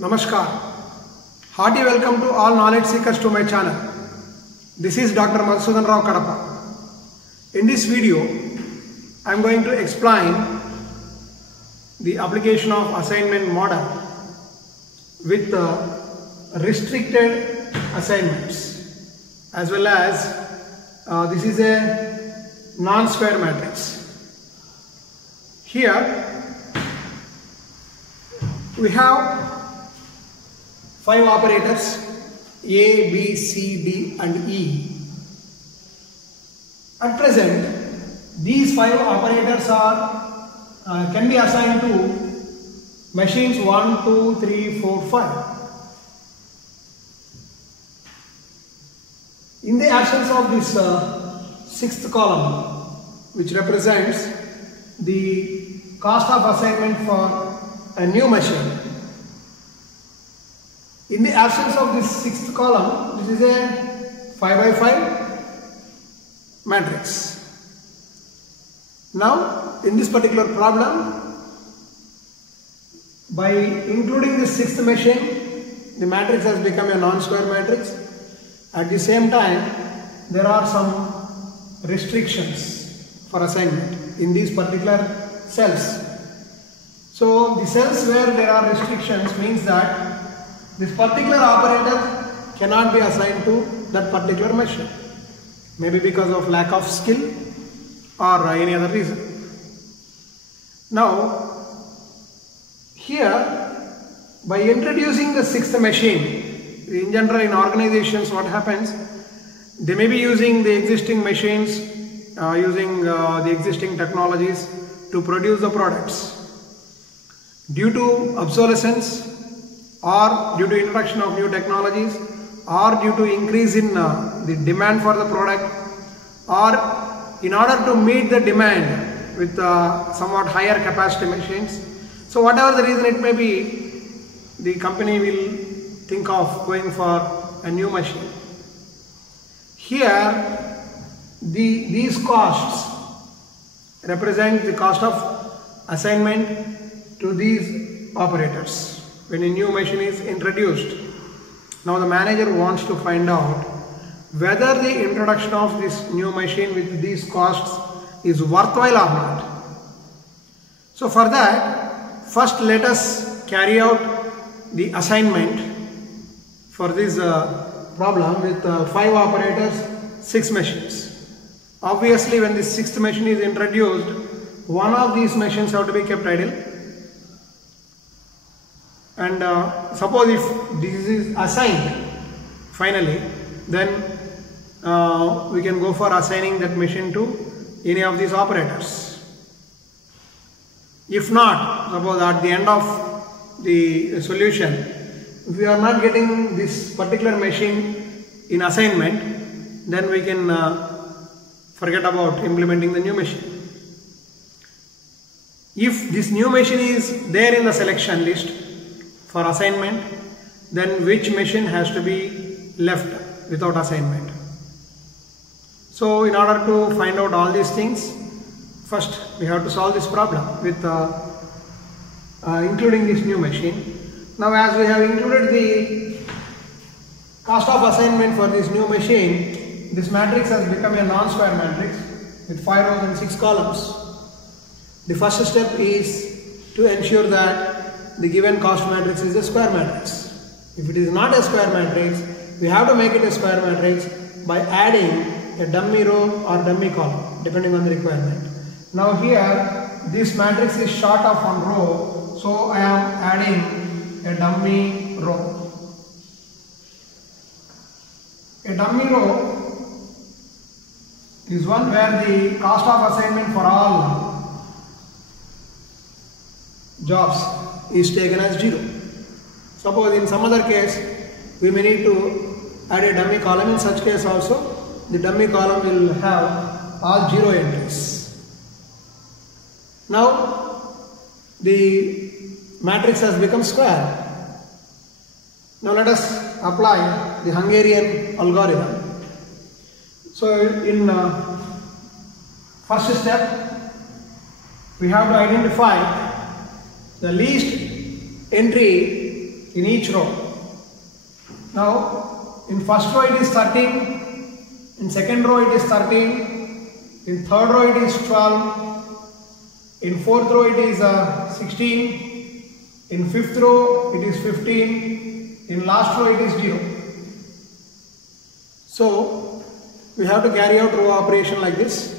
Namaskar. Hearty welcome to all knowledge seekers to my channel. This is Dr. Madhusudan Rao Kadapa. In this video, I am going to explain the application of assignment model with restricted assignments, as well as this is a non-square matrix. Here we have 5 operators A, B, C, D and E. At present, these 5 operators can be assigned to machines 1, 2, 3, 4, 5. In the absence of this sixth column, which represents the cost of assignment for a new machine, in the absence of this sixth column, this is a 5 by 5 matrix. Now, in this particular problem, by including the sixth machine, the matrix has become a non-square matrix. At the same time, there are some restrictions for assignment in these particular cells. So, the cells where there are restrictions means that this particular operator cannot be assigned to that particular machine, maybe because of lack of skill or any other reason. Now, here by introducing the sixth machine, in general in organizations what happens, they may be using the existing machines, using the existing technologies to produce the products. Due to obsolescence, or due to introduction of new technologies, or due to increase in the demand for the product, or in order to meet the demand with somewhat higher capacity machines. So whatever the reason it may be, the company will think of going for a new machine. Here these costs represent the cost of assignment to these operators when a new machine is introduced. Now the manager wants to find out whether the introduction of this new machine with these costs is worthwhile or not. So for that, first let us carry out the assignment for this problem with 5 operators, 6 machines. Obviously, when the 6th machine is introduced, one of these machines have to be kept idle. And suppose if this is assigned finally, then we can go for assigning that machine to any of these operators. If not, suppose at the end of the solution, if we are not getting this particular machine in assignment, then we can forget about implementing the new machine. If this new machine is there in the selection list for assignment, then which machine has to be left without assignment? So in order to find out all these things, first we have to solve this problem with including this new machine. Now as we have included the cost of assignment for this new machine, this matrix has become a non-square matrix with 5 rows and 6 columns. The first step is to ensure that the given cost matrix is a square matrix. If it is not a square matrix, we have to make it a square matrix by adding a dummy row or dummy column depending on the requirement. Now here this matrix is short of one row, so I am adding a dummy row. A dummy row is one where the cost of assignment for all jobs is taken as 0. Suppose in some other case we may need to add a dummy column. In such case also the dummy column will have all 0 entries. Now the matrix has become square. Now let us apply the Hungarian algorithm. So in first step we have to identify the least entry in each row. Now in first row it is 13, in second row it is 13, in third row it is 12, in fourth row it is 16, in fifth row it is 15, in last row it is 0. So we have to carry out row operation like this.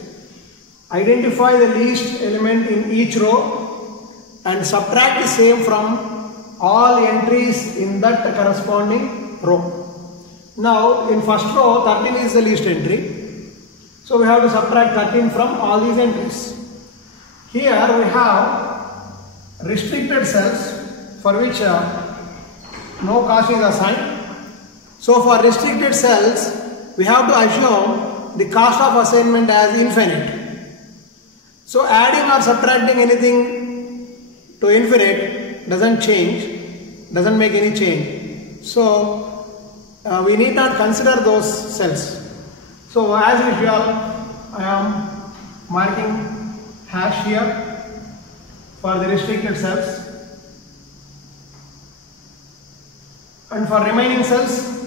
Identify the least element in each row and subtract the same from all entries in that corresponding row. Now in first row 13 is the least entry, so we have to subtract 13 from all these entries. Here we have restricted cells for which no cost is assigned. So for restricted cells we have to assume the cost of assignment as infinite. So adding or subtracting anything to infinite doesn't make any change. So we need not consider those cells. So as usual, I am marking hash here for the restricted cells, and for remaining cells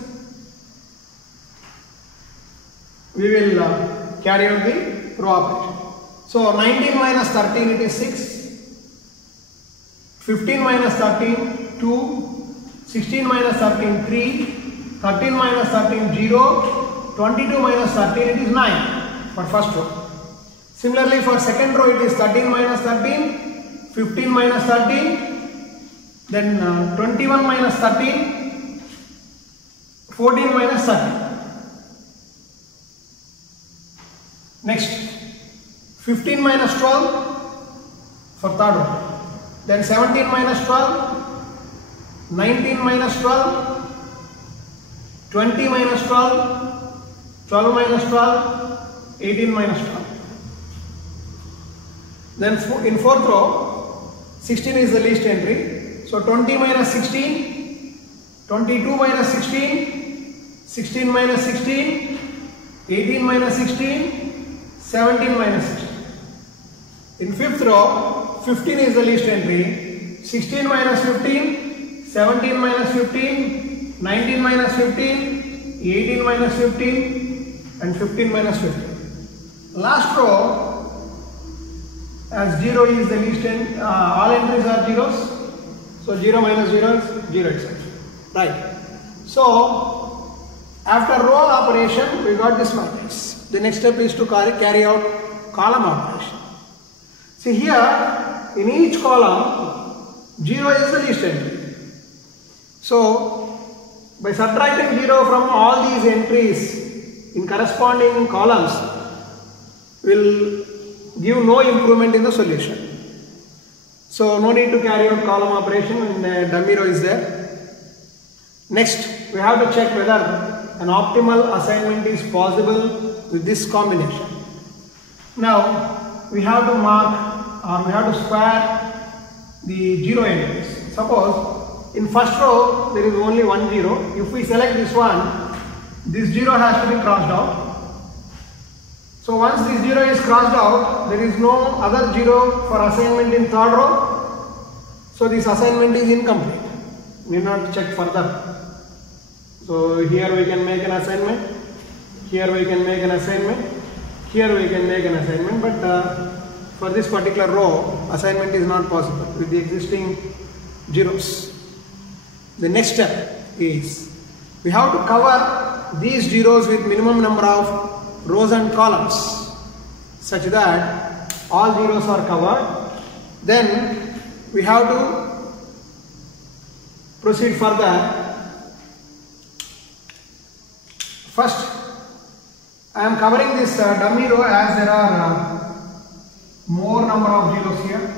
we will carry out the row operation. So 19 minus 13 it is 6, 15 minus 13 2, 16 minus 13 3, 13 minus 13 0, 22 minus 13 it is 9 for first row. Similarly for second row it is 13 minus 13, 15 minus 13, then 21 minus 13, 14 minus 13. Next 15 minus 12 for third row, then 17 minus 12, 19 minus 12, 20 minus 12, 12 minus 12, 18 minus 12. Then in fourth row 16 is the least entry, so 20 minus 16, 22 minus 16, 16 minus 16, 18 minus 16, 17 minus 16. In fifth row 15 is the least entry, 16 minus 15, 17 minus 15, 19 minus 15, 18 minus 15 and 15 minus 15. Last row, as 0 is the least entry, all entries are zeros, so 0 minus 0 is 0 itself. Right. So after row operation we got this matrix. The next step is to carry out column operation. See here, in each column 0 is the least entry. So by subtracting 0 from all these entries in corresponding columns will give no improvement in the solution. So no need to carry out column operation, and dummy row is there. Next we have to check whether an optimal assignment is possible with this combination. Now we have to mark, or we have to square the 0 entries. Suppose in first row there is only one 0. If we select this one, this 0 has to be crossed out. So once this 0 is crossed out, there is no other 0 for assignment in third row. So this assignment is incomplete. We need not check further. So here we can make an assignment, here we can make an assignment, here we can make an assignment, but for this particular row assignment is not possible with the existing zeros. The next step is we have to cover these zeros with minimum number of rows and columns such that all zeros are covered. Then we have to proceed further. First, I am covering this dummy row as there are more number of zeros here.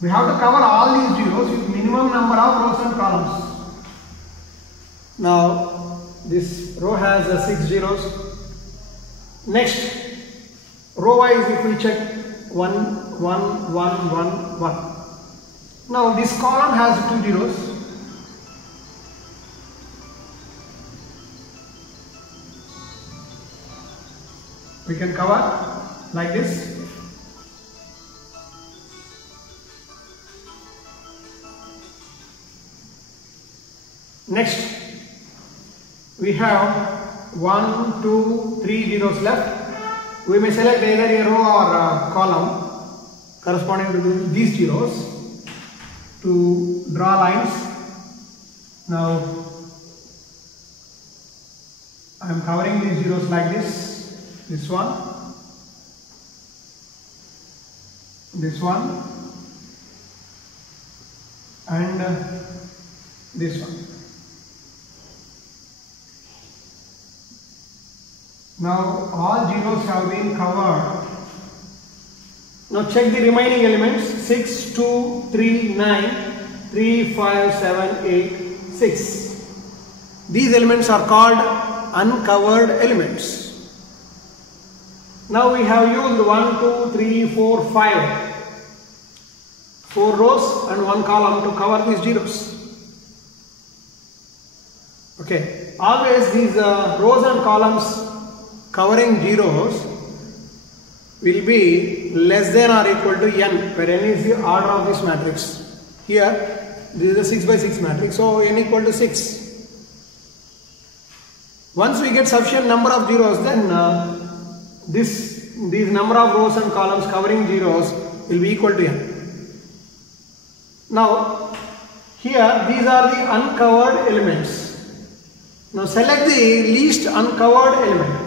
We have to cover all these zeros with minimum number of rows and columns. Now this row has 6 zeros. Next, row wise if we check 1, 1, 1, 1, 1. Now this column has 2 zeros. We can cover like this. Next, we have 1, 2, 3 zeros left. We may select either a row or a column corresponding to these zeros to draw lines. Now, I am covering these zeros like this one, and this one. Now all zeros have been covered. Now check the remaining elements: 6, 2, 3, 9, 3, 5, 7, 8, 6. These elements are called uncovered elements. Now we have used 1, 2, 3, 4, 5. 4 rows and 1 column to cover these zeros. Okay, always these rows and columns covering zeros will be less than or equal to n, where n is the order of this matrix. Here, this is a 6 by 6 matrix, so n equal to 6. Once we get sufficient number of zeros, then these number of rows and columns covering zeros will be equal to n. Now, here these are the uncovered elements. Now select the least uncovered element.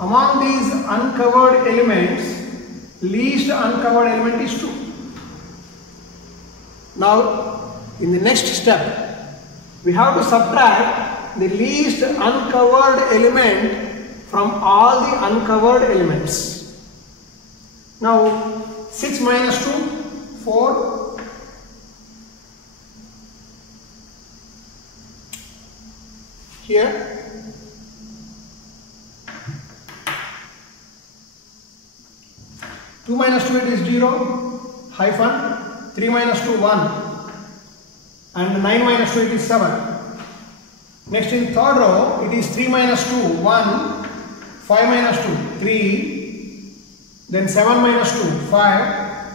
Among these uncovered elements, least uncovered element is 2. Now, in the next step, we have to subtract the least uncovered element from all the uncovered elements. Now, 6 minus 2, 4. Here, 2 minus 2 it is 0, hyphen, 3 minus 2 1, and 9 minus 2 it is 7. Next in third row it is 3 minus 2 1, 5 minus 2 3, then 7 minus 2 5,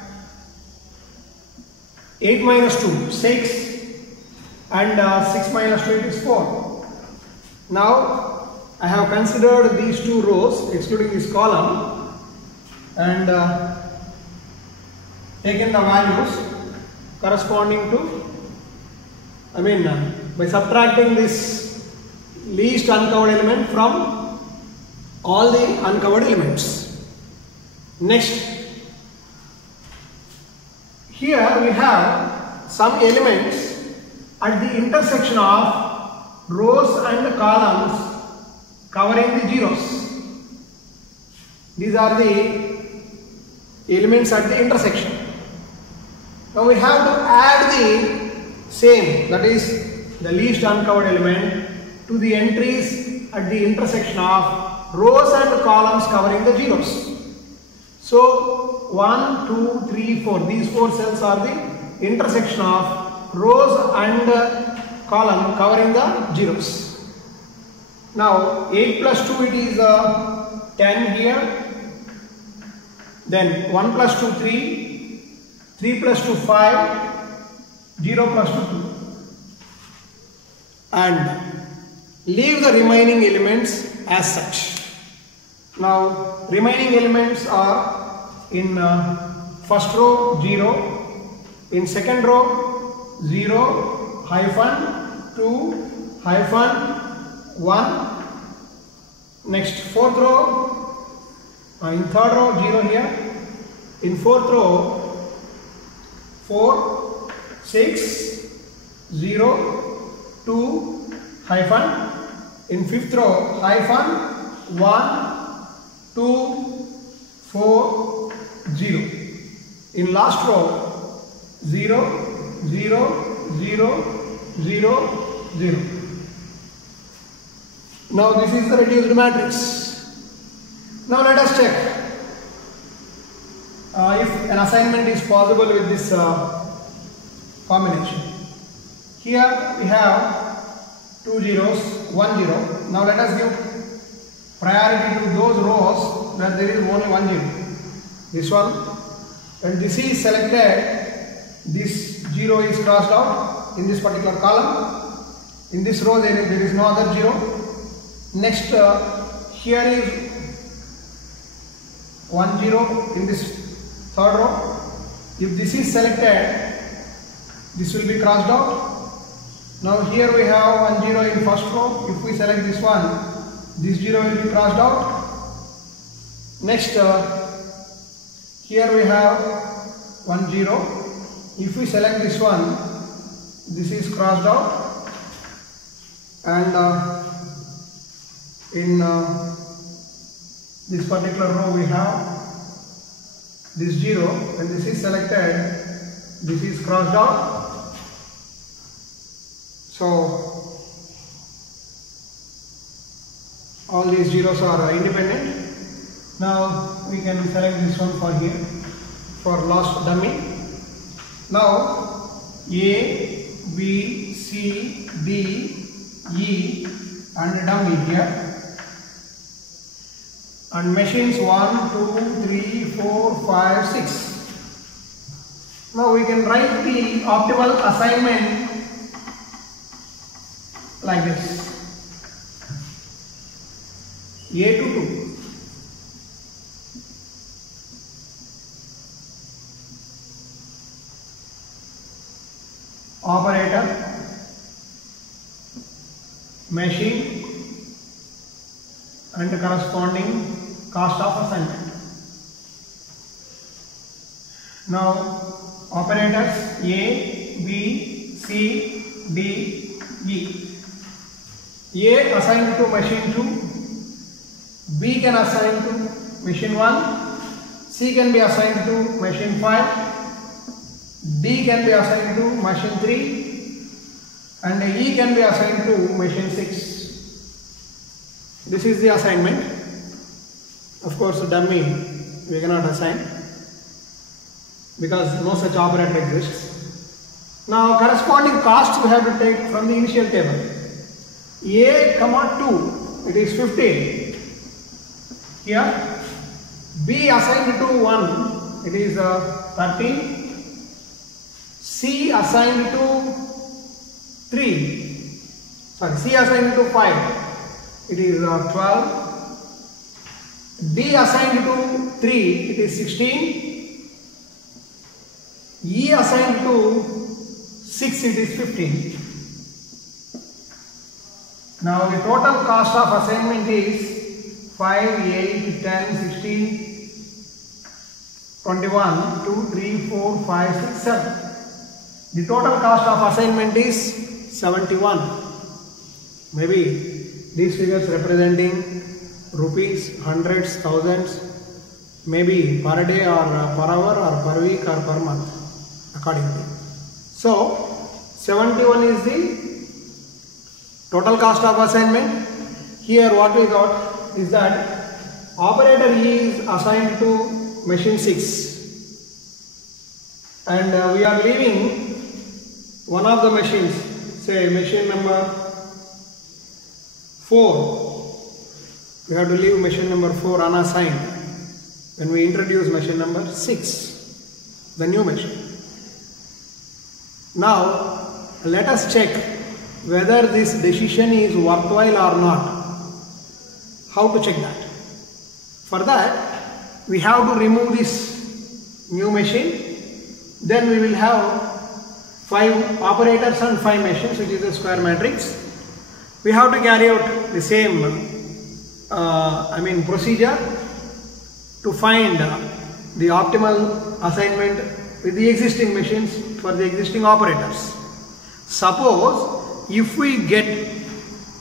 8 minus 2 6, and 6 minus 2 it is 4. Now I have considered these 2 rows excluding this column and taken the values corresponding to, by subtracting this least uncovered element from all the uncovered elements. Next, here we have some elements at the intersection of rows and columns covering the zeros. These are the elements at the intersection. Now we have to add the same, that is the least uncovered element, to the entries at the intersection of rows and columns covering the zeros. So 1, 2, 3, 4, these 4 cells are the intersection of rows and column covering the zeros. Now 8 plus 2 it is 10 here, then 1 plus 2 3, 3 plus 2 5, 0 plus 2 2, and leave the remaining elements as such. Now remaining elements are in first row 0, in second row 0, hyphen 2, hyphen 1, next fourth row, in third row 0 here, in fourth row 4, 6, 0, 2, hyphen, in fifth row hyphen 1, 2, 4, 0, in last row 0, 0, 0, 0, 0. Now this is the reduced matrix. Now let us check if an assignment is possible with this combination. Here we have 2 zeros, 1 0. Now let us give priority to those rows where there is only 1 0. This one, when this is selected, this 0 is crossed out in this particular column. In this row there is no other 0. Next here is 1 0 in this third row. If this is selected, this will be crossed out. Now here we have 1 0 in first row. If we select this one, this 0 will be crossed out. Next here we have 1 0. If we select this one, this is crossed out. And in this particular row we have this 0. When this is selected, this is crossed out. So all these zeros are independent. Now we can select this one for here, for last dummy. Now A, B, C, D, E and dummy here. And machines 1, 2, 3, 4, 5, 6. Now we can write the optimal assignment like this. A to 2. Operator, machine and corresponding cost of assignment. Now operators A, B, C, D, E. A assigned to machine 2, B can assign to machine 1, C can be assigned to machine 5, D can be assigned to machine 3 and E can be assigned to machine 6. This is the assignment. Of course dummy we cannot assign because no such operator exists. Now corresponding costs we have to take from the initial table. A, 2, it is 15. Here B assigned to 1, it is 13. C assigned to 3, sorry, C assigned to 5, it is 12. D assigned to 3, it is 16. E assigned to 6, it is 15. Now the total cost of assignment is 5, 8, 10, 16, 21, 2, 3, 4, 5, 6, 7. The total cost of assignment is 71. Maybe these figures representing rupees, hundreds, thousands, maybe per day or per hour or per week or per month accordingly. So 71 is the total cost of assignment. Here what we got is that operator E is assigned to machine 6 and we are leaving one of the machines, say machine number 4. We have to leave machine number 4 unassigned when we introduce machine number 6, the new machine. Now let us check whether this decision is worthwhile or not. How to check that? For that we have to remove this new machine. Then we will have 5 operators and 5 machines, which is a square matrix. We have to carry out the same procedure to find the optimal assignment with the existing machines for the existing operators. Suppose if we get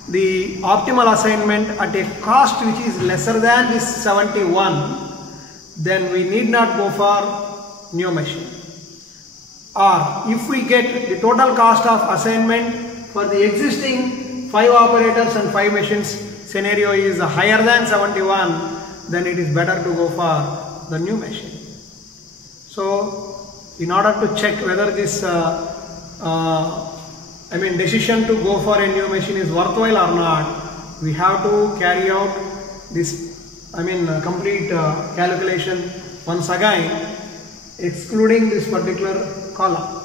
the optimal assignment at a cost which is lesser than this 71, then we need not go for new machine. Or if we get the total cost of assignment for the existing 5 operators and 5 machines scenario is higher than 71, then it is better to go for the new machine. So in order to check whether this decision to go for a new machine is worthwhile or not, we have to carry out this complete calculation once again, excluding this particular column.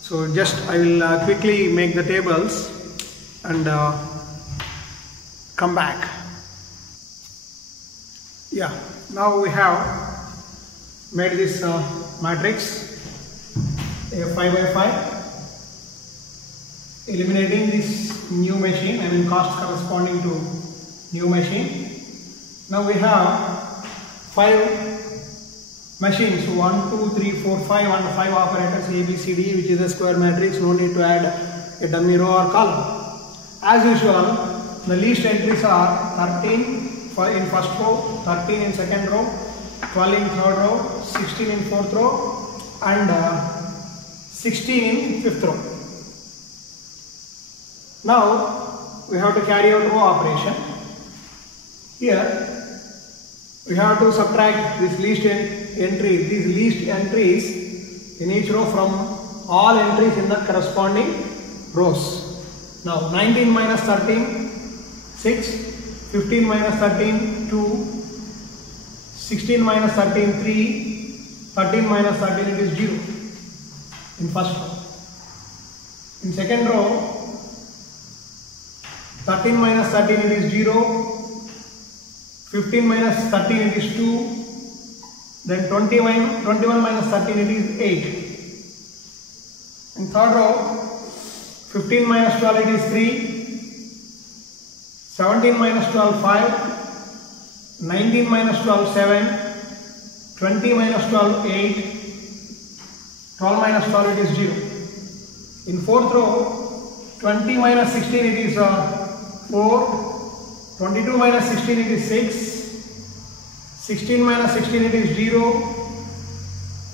So just I will quickly make the tables. and come back. Yeah, now we have made this matrix a 5 by 5, eliminating this new machine, I mean cost corresponding to new machine. Now we have 5 machines, 1, 2, 3, 4, 5 and 5 operators A, B, C, D, which is a square matrix. No need to add a dummy row or column. As usual, the least entries are 13 in first row, 13 in second row, 12 in third row, 16 in fourth row and 16 in fifth row. Now we have to carry out row operation. Here we have to subtract this least these least entries in each row from all entries in the corresponding rows. Now 19 minus 13, 6, 15 minus 13, 2, 16 minus 13, 3, 13 minus 13, it is 0 in first row. In second row, 13 minus 13 it is 0, 15 minus 13 it is 2, then 21 minus 13 it is 8. In third row, 15 minus 12 it is 3, 17 minus 12 5, 19 minus 12 7, 20 minus 12 8, 12 minus 12 it is 0. In fourth row, 20 minus 16 it is 4, 22 minus 16 it is 6, 16 minus 16 it is 0,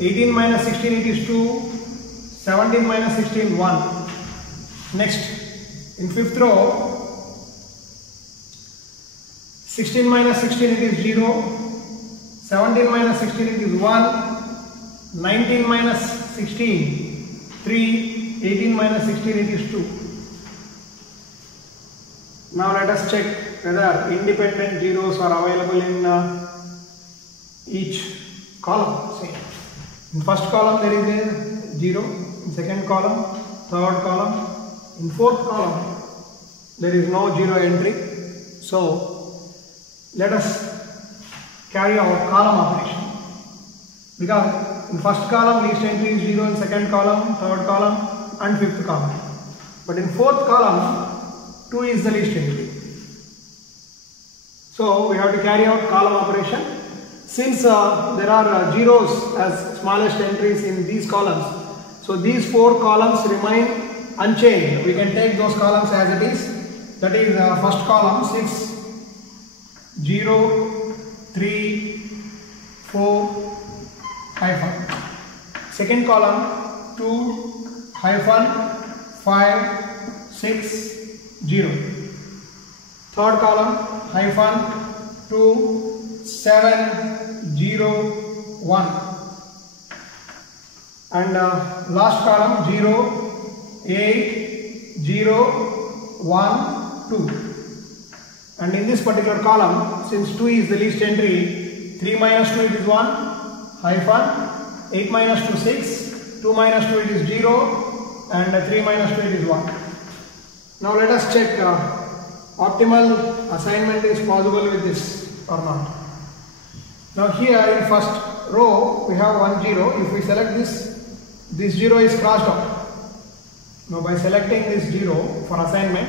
18 minus 16 it is 2, 17 minus 16 1. Next, in fifth row, 16 minus 16 it is 0, 17 minus 16 it is 1, 19 minus 16 3, 18 minus 16 it is 2. Now let us check whether independent zeros are available in each column. Say, in first column there is a 0, in second column, third column, in fourth column there is no 0 entry. So let us carry out column operation, because in first column least entry is 0, in second column, third column and fifth column, but in fourth column 2 is the least entry. So we have to carry out column operation. Since there are zeros as smallest entries in these columns, so these 4 columns remain unchanged. We can take those columns as it is. That is first column 6, 0, 3, 4, hyphen. Second column 2, hyphen, 5, 6, 0. Third column hyphen, 2, 7, 0, 1. And last column 0, 8, 0, 1, 2. And in this particular column, since 2 is the least entry, 3 minus 2 it is 1, hyphen, 8 minus 2 6, 2 minus 2 it is 0 and 3 minus 2 it is 1. Now let us check optimal assignment is possible with this or not. Now here in first row we have 1 0. If we select this 0 is crossed out. Now by selecting this 0 for assignment,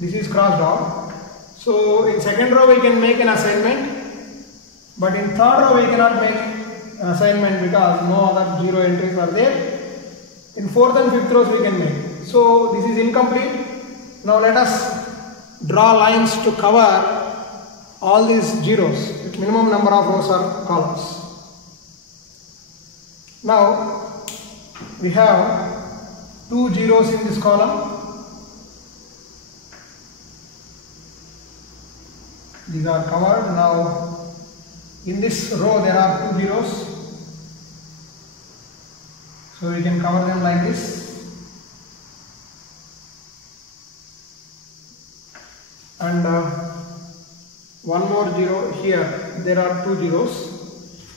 this is crossed out. So in second row we can make an assignment, but in third row we cannot make an assignment because no other 0 entries are there. In fourth and fifth rows we can make. So this is incomplete. Now let us draw lines to cover all these zeros with minimum number of rows or columns. Now we have 2 zeros in this column. These are covered. Now in this row there are 2 zeros. So we can cover them like this. And one more 0 here. There are 2 zeros.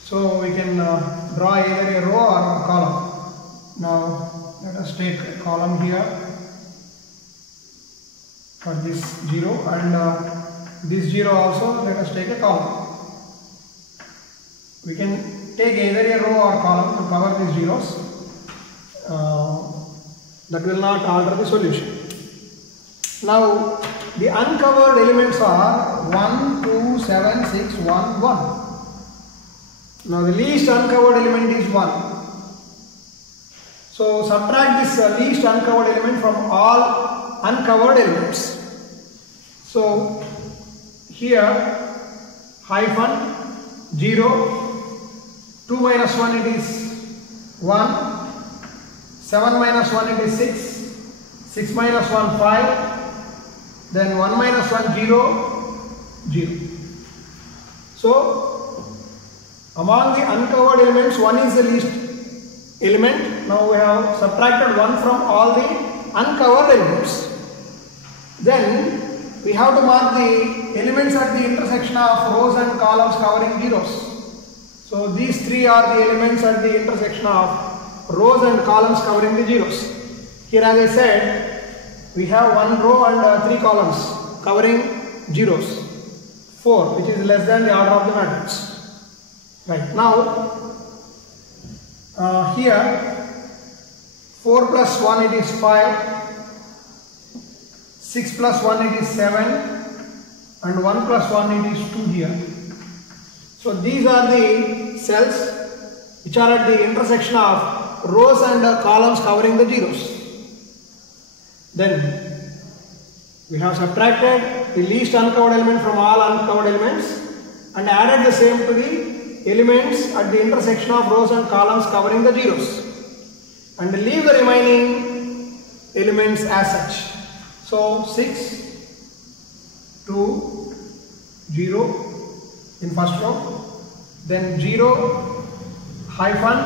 So we can draw either a row or a column. Now let us take a column here. for this 0, and this 0 also let us take a column. We can take either a row or column to cover these zeros. That will not alter the solution. Now the uncovered elements are 1, 2, 7, 6, 1, 1. Now the least uncovered element is 1. So subtract this least uncovered element from all uncovered elements. So here hyphen 0, 2 minus 1 it is 1, 7 minus 1 it is 6, 6 minus 1 5, then 1 minus 1 0, 0. So among the uncovered elements 1 is the least element. Now we have subtracted 1 from all the uncovered elements. Then we have to mark the elements at the intersection of rows and columns covering zeros. So these three are the elements at the intersection of rows and columns covering the zeros. Here as I said, we have 1 row and 3 columns covering zeros, 4, which is less than the order of the matrix. Right, now here 4 plus 1 it is 5, 6 plus 1 it is 7, and 1 plus 1 it is 2 here. So these are the cells which are at the intersection of rows and columns covering the zeros. Then we have subtracted the least uncovered element from all uncovered elements and added the same to the elements at the intersection of rows and columns covering the zeros, and leave the remaining elements as such. So 6, 2, 0 in first row, then 0 hyphen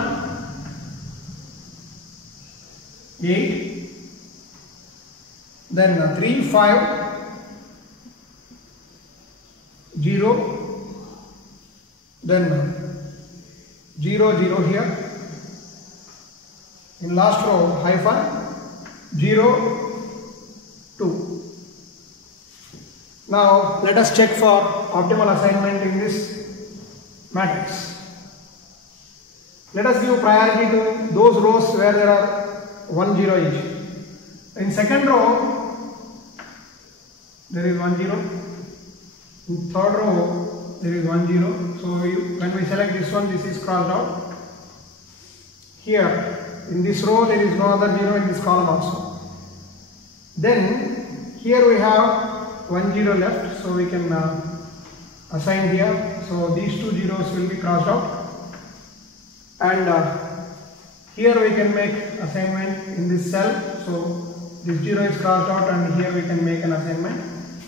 8, then 3, 5, 0, then 0, 0 here, in last row hyphen 0, 2. Now let us check for optimal assignment in this matrix. Let us give priority to those rows where there are 1 0 each. In second row there is 1 0. In third row there is 1 0. So when we select this one, this is crossed out. Here in this row there is no other 0 in this column also. Then here we have 1 0 left, so we can assign here. So these 2 zeros will be crossed out, and here we can make assignment in this cell. So this 0 is crossed out, and here we can make an assignment.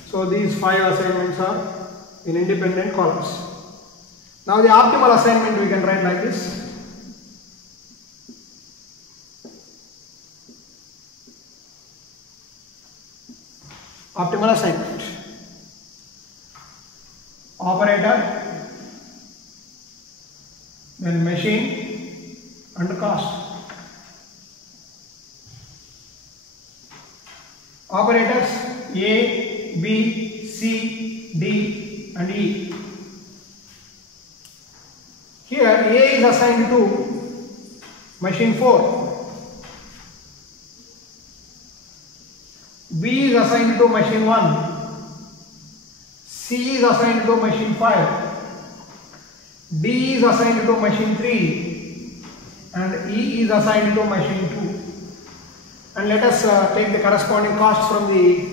So these 5 assignments are in independent columns. Now the optimal assignment we can write like this. Optimal assignment. Operator, then machine and cost. Operators A, B, C, D and E. Here A is assigned to machine 4. B is assigned to machine 1, C is assigned to machine 5, D is assigned to machine 3, and E is assigned to machine 2. And let us take the corresponding costs from the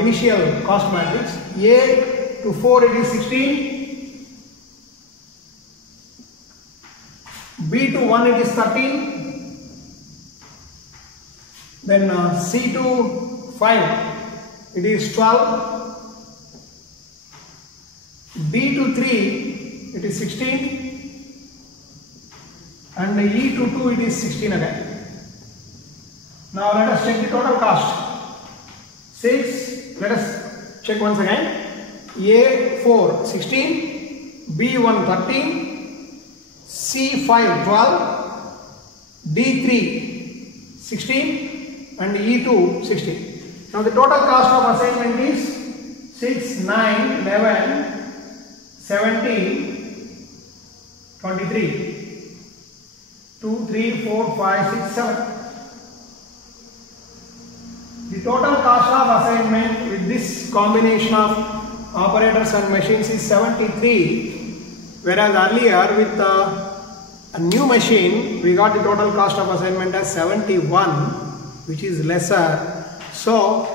initial cost matrix. A to 4 it is 16, B to 1 it is 13, then C to 5 it is 12, D to 3 it is 16, and E to 2 it is 16 again. Now let us check the total cost. 6, let us check once again. A4 16, B1 13, C5 12, D3 16 and E2 16. Now the total cost of assignment is 6, 9, 11, 17, 23. 2, 3, 4, 5, 6, 7. The total cost of assignment with this combination of operators and machines is 73, whereas earlier with a new machine we got the total cost of assignment as 71, which is lesser. So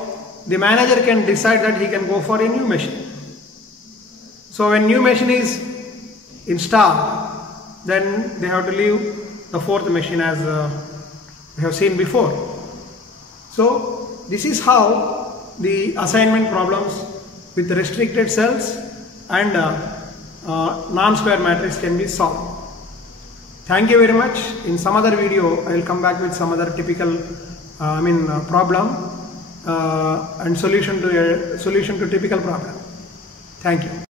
the manager can decide that he can go for a new machine. So when new machine is installed, then they have to leave the fourth machine as we have seen before. So this is how the assignment problems with restricted cells and non-square matrix can be solved. Thank you very much. In some other video I will come back with some other typical problem and solution to typical problem. Thank you.